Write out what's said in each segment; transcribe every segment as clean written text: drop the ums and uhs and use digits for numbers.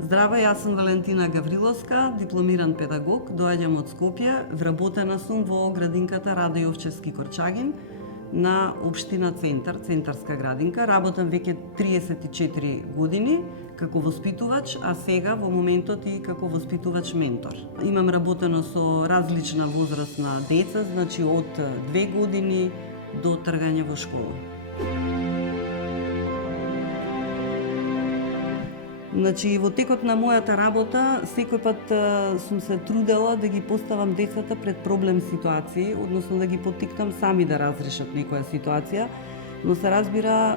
Здраво, јас сум Валентина Гавриловска, дипломиран педагог, доаѓам од Скопје, вработена сум во градинката Раде Јовчевски Корчагин на општина Центар, Центарска градинка. Работам веќе 34 години како воспитувач, а сега во моментот и како воспитувач ментор. Имам работено со различна возрастна деца, значи од 2 години до тргање во школа. Значи, во текот на мојата работа, секој пат сум се трудела да ги поставам децата пред проблем ситуации, односно да ги поттикнам сами да разрешат некоја ситуација, но се разбира,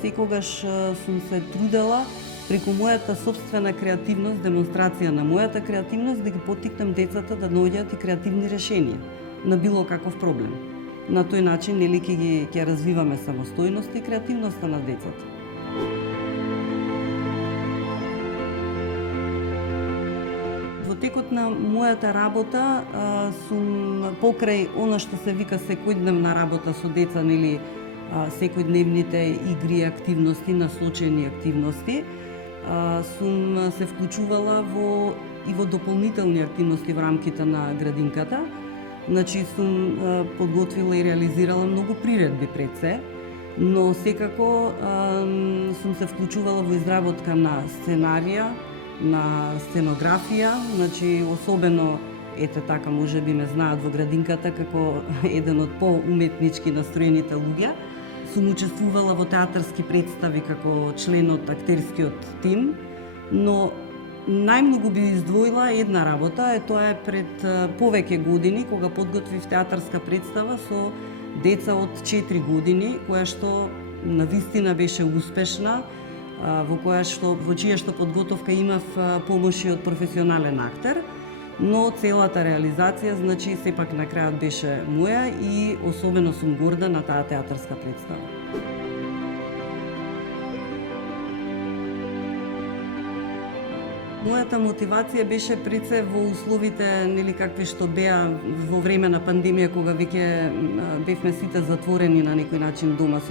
секогаш сум се трудела преку мојата собствена креативност, демонстрација на мојата креативност, да ги поттикнам децата да наоѓаат и креативни решенија на било каков проблем. На тој начин, нели, ќе развиваме самостојност и креативноста на децата. Во текот на мојата работа сум покрај она што се вика секојдневна работа со деца, нели, секојдневните игри, активности, насочени активности, сум се вклучувала и во дополнителни активности во рамките на градинката. Значи, сум подготвила и реализирала многу приредби пред се, но секако сум се вклучувала во изработка на сценарија, на сценографија, значи особено, ете така, можеби ме знаат во градинката како еден од поуметнички настроените луѓе. Сум учествувала во театарски представи како член од актерскиот тим, но најмногу би издвоила една работа, тоа е пред повеќе години, кога подготвив театарска представа со деца од 4 години, која што навистина беше успешна, во чија што подготовка имав помоши од професионален актер, но целата реализација, значи, сепак на крајот беше моја и особено сум горда на таа театарска представа. Мојата мотивација беше пред се во условите, нели, какви што беа во време на пандемија, кога веќе бевме сите затворени на некој начин дома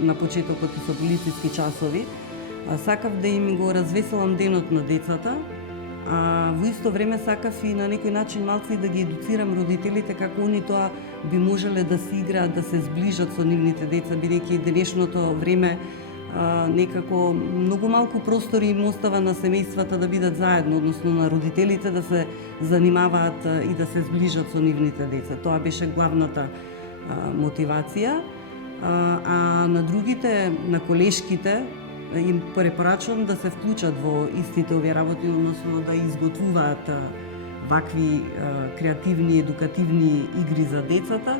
на почетокот и со полициски часови. Сакав да им го развеселам денот на децата, а во исто време сакав и на некој начин малку и да ги едуцирам родителите како они тоа би можеле да се играат, да се зближат со нивните деца, бидејќи денешното време некако многу малку простори им остава на семејствата да бидат заедно, односно на родителите да се занимаваат и да се зближат со нивните деца. Тоа беше главната мотивација. А на другите, на колешките, им препорачувам да се вклучат во истите овие работи, односно да изготвуваат вакви креативни, едукативни игри за децата,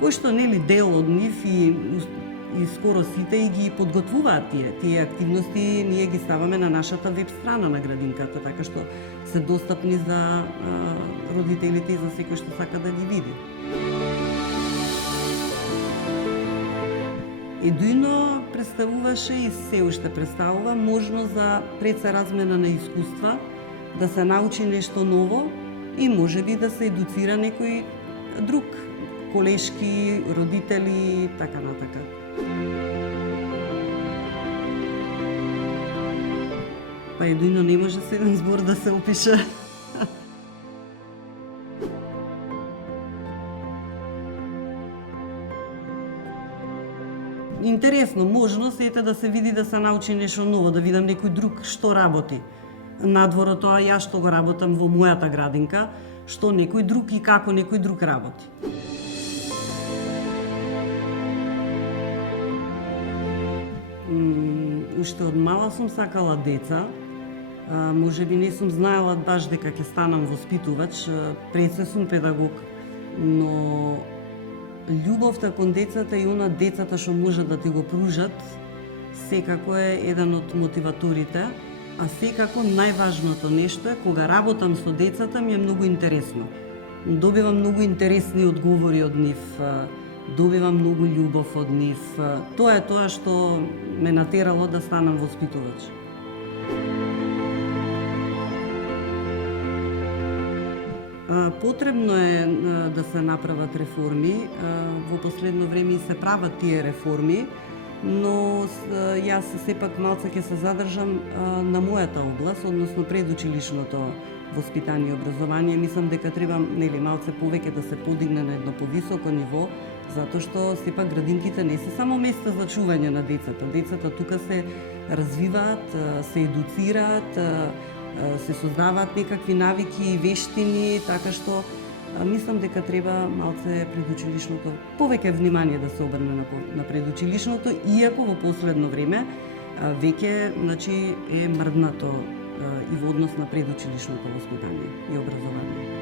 кои што, нели, дел од нив и скоро сите и ги подготвуваат тие активности, ние ги ставаме на нашата веб страна на градинката, така што се достапни за родителите и за секој што сака да ги види. Едуино представуваше и се уште представува можност за пред се размена на искуства, да се научи нешто ново и можеби да се едуцира некој друг, колешки, родители, така натака. Па едуино не може со еден збор да се опише. Интересно, можност ете да се види, да се научи нешто ново, да видам некој друг што работи. Надвор од тоа, јас што го работам во мојата градинка, што некој друг и како некој друг работи. Уште од мала сум сакала деца, можеби не сум знаела баш дека ќе станам воспитувач, пред се сум педагог, но љубовта кон децата и она децата што можат да ти го пружат, секако е еден од мотиваторите, а секако најважното нешто е кога работам со децата ми е многу интересно. Добивам многу интересни одговори од нив, добивам многу љубов од нив. Тоа е тоа што ме натерало да станам воспитувач. Потребно е да се направат реформи. Во последно време се прават тие реформи, но јас сепак малце ќе се задржам на мојата област, односно предучилишното воспитание и образование. Мислам дека треба малце повеќе да се подигне на едно повисоко ниво, затоа што сепак градинките не се само места за чување на децата. Децата тука се развиваат, се едуцираат, се создаваат некакви навики и вештини, така што мислам дека треба малце предучилишното повеќе внимание да се обрне на предучилишното, иако во последно време веќе е мрднато и во однос на предучилишното воспитание и образование.